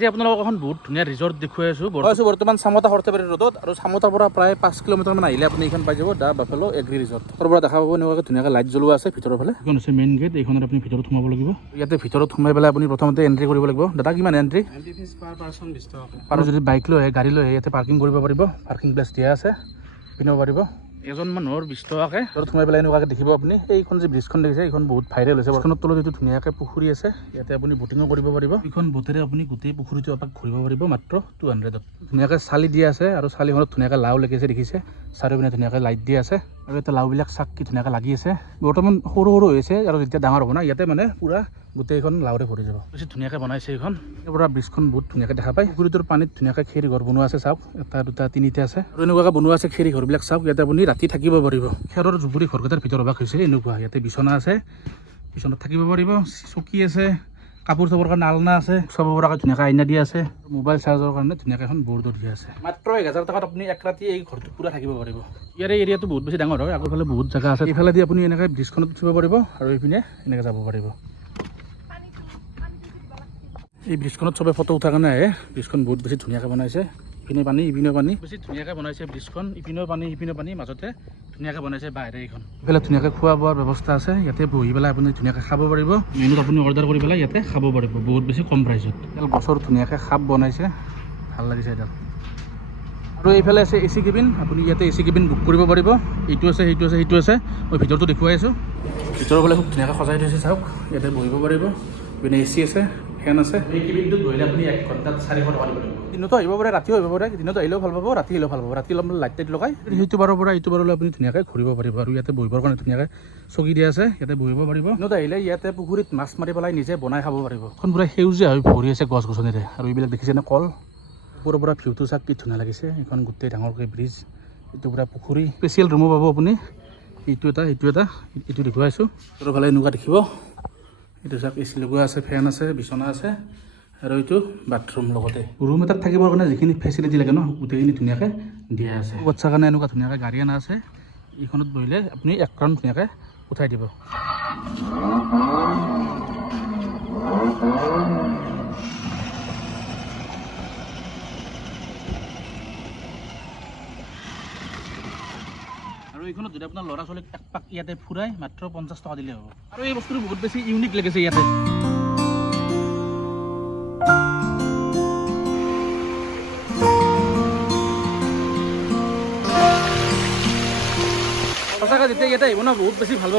আজি আপোনালোকক এখন বহুত ধুনীয়া ৰিজৰ্ট দেখুৱাই আছোঁ বৰ্তমান চামতা সৰ্থেবাৰী ৰোডত আৰু চামতাৰ পৰা প্ৰায় 5 কিলোমিটাৰমান আহিলে আপুনি এইখন পাই যাব দা বাফেলো এগ্ৰি ৰিজৰ্ট। তাৰ পৰা দেখা পাব এনেকুৱাকৈ ধুনীয়াকৈ লাইট জ্বলোৱা আছে ভিতৰৰ ফালে। এইখন হৈছে মেইন গেট, এইখনত আপুনি ভিতৰত সোমাব লাগিব। ইয়াতে ভিতৰত সোমাই পেলাই আপুনি প্ৰথমতে এণ্ট্ৰি কৰিব লাগিব। দাদা কিমান এণ্ট্ৰি? এণ্ট্ৰি ফিজ পাৰ পাৰ্চন 20 টকা। আৰু যদি বাইক লৈ আহে গাড়ী লৈ আহে ইয়াতে পাৰ্কিং কৰিব পাৰিব, পাৰ্কিং প্লেচ দিয়া আছে, পিন্ধিব পাৰিব। এজন মানুহৰ 20 টকাকৈ ভিতৰত সোমাই পেলাই এনেকুৱাকৈ দেখিব আপুনি। এইখন যে ব্ৰিজখন দেখিছে এইখন বহুত ভাইৰেল হৈছে। ব্ৰিজখনৰ তলত এইটো ধুনীয়াকৈ পুখুৰী আছে, ইয়াতে আপুনি বটিঙো কৰিব পাৰিব। এইখন বোটেৰে আপুনি গোটেই পুখুৰীটো এপাক ঘূৰিব পাৰিব মাত্ৰ 200ত। ধুনীয়াকৈ চালি দিয়া আছে আৰু চালিখনত ধুনীয়াকৈ লাও লাগি আছে দেখিছে, চাৰিওপিনে ধুনীয়াকৈ লাইট দিয়া আছে আৰু ইয়াতে লাওবিলাক চাক কি ধুনীয়াকৈ লাগি আছে। বৰ্তমান সৰু সৰু হৈছে আৰু যেতিয়া ডাঙৰ হ'ব না ইয়াতে মানে পুৰা গোটেইখন লাওৰে ভৰি যাব। বেছি ধুনীয়াকৈ বনাইছে এইখন। ইয়াৰ পৰা ব্ৰিজখন বহুত ধুনীয়াকৈ দেখা পায়। পুখুৰীটোৰ পানীত ধুনীয়াকৈ খেৰী ঘৰ বনোৱা আছে, চাওক 1 2 3 আছে আৰু এনেকুৱাকৈ বনোৱা আছে খেৰী ঘৰবিলাক চাওক। ইয়াতে আপুনি ৰাতি থাকিব পাৰিব। খেৰৰ জুপুৰি ঘৰকেইটাৰ ভিতৰ ভাগ হৈছে এনেকুৱা। ইয়াতে বিচনা আছে, বিচনাত থাকিব পাৰিব, চকী আছে, কাপোৰ চাবৰ কাৰণে আলনা আছে, চাব পৰাকৈ ধুনীয়াকৈ আইনা দিয়া আছে, মোবাইল চাৰ্জৰ কাৰণে ধুনীয়াকৈ এখন বৰ্ডো দিয়া আছে। মাত্ৰ 1000 টকাত আপুনি এক ৰাতি এই ঘৰটোত পুৰা থাকিব পাৰিব। ইয়াৰ এৰিয়াটো বহুত বেছি ডাঙৰ হয়, আগৰফালে বহুত জেগা আছে। এইফালেদি আপুনি এনেকৈ ব্ৰিজখনত উঠিব পাৰিব আৰু এইপিনে এনেকৈ যাব পাৰিব। এই ব্ৰিজখনত চবে ফটো উঠাৰ কাৰণে আহে। ব্ৰিজখন বহুত বেছি ধুনীয়াকৈ বনাইছে, ইপিনে পানী ইপিনেও পানী, বেছি ধুনীয়াকৈ বনাইছে ব্ৰিজখন। ইপিনেও পানী সিপিনেও পানী, মাজতে ধুনীয়াকৈ বনাইছে বাহিৰে এইখন। এইফালে ধুনীয়াকৈ খোৱা বোৱাৰ ব্যৱস্থা আছে, ইয়াতে বহি পেলাই আপুনি ধুনীয়াকৈ খাব পাৰিব। মেনুত আপুনি অৰ্ডাৰ কৰি পেলাই ইয়াতে খাব পাৰিব বহুত বেছি কম প্ৰাইচত। এডাল গছৰ ধুনীয়াকৈ খাপ বনাইছে, ভাল লাগিছে এডাল। আৰু এইফালে আছে AC কেবিন, আপুনি ইয়াতে AC কেবিন বুক কৰিব পাৰিব। এইটো আছে, সেইটো আছে, সেইটো আছে। মই ভিতৰটো দেখুৱাই আছোঁ। ভিতৰৰ ফালে খুব ধুনীয়াকৈ সজাই থৈছে চাওক, ইয়াতে বহিব পাৰিব। ইপিনে AC আছে, ফেন আছে। এই কেবিনটোত বহিলে আপুনি 1 ঘণ্টাত 400 টকা দিব লাগিব। দিনতো আহিব পাৰে, ৰাতিও আহিব পাৰে। দিনত আহিলেও ভাল পাব, ৰাতি আহিলেও ভাল পাব। ৰাতি অলপ লাইট টাইট লগাই সেইটো বাৰৰ পৰা এইটো বাৰলৈ আপুনি ধুনীয়াকৈ ঘূৰিব পাৰিব। আৰু ইয়াতে বহিবৰ কাৰণে ধুনীয়াকৈ চকী দিয়া আছে, ইয়াতে বহিব পাৰিব। দিনত আহিলে ইয়াতে পুখুৰীত মাছ মাৰি পেলাই নিজে বনাই খাব পাৰিব। এখন পুৰা সেউজীয়া হৈ ভৰি আছে গছ গছনিৰে। আৰু এইবিলাক দেখিছেনে কল, ওপৰৰ পৰা ভিউটো চাওক কি ধুনীয়া লাগিছে। এইখন গোটেই ডাঙৰকৈ ব্ৰিজ, এইটো পুৰা পুখুৰী। স্পেচিয়েল ৰুমো পাব আপুনি, এইটো এটা, এইটো দেখুৱাইছোঁ। ওপৰৰ ফালে এনেকুৱা দেখিব, এইটো চাওক AC লগোৱা আছে, ফেন আছে, বিচনা আছে আৰু এইটো বাথৰুম লগতে। ৰুম এটাত থাকিবৰ কাৰণে যিখিনি ফেচিলিটি লাগে ন গোটেইখিনি ধুনীয়াকৈ দিয়া আছে। বাচ্ছাৰ কাৰণে এনেকুৱা ধুনীয়াকৈ গাড়ী আনা আছে। এইখনত বহিলে আপুনি 1 ৰাউণ্ড ধুনীয়াকৈ উঠাই দিব। আৰু এইখনত যদি আপোনাৰ ল'ৰা ছোৱালীক একপাক ইয়াতে ফুৰাই মাত্ৰ 50 টকা দিলে হ'ব। আৰু এই বস্তুটো বহুত বেছি ইউনিক লাগিছে ইয়াতে। সঁচাকৈ যেতিয়া ইয়াতে আহিব ন বহুত বেছি ভাল পাব।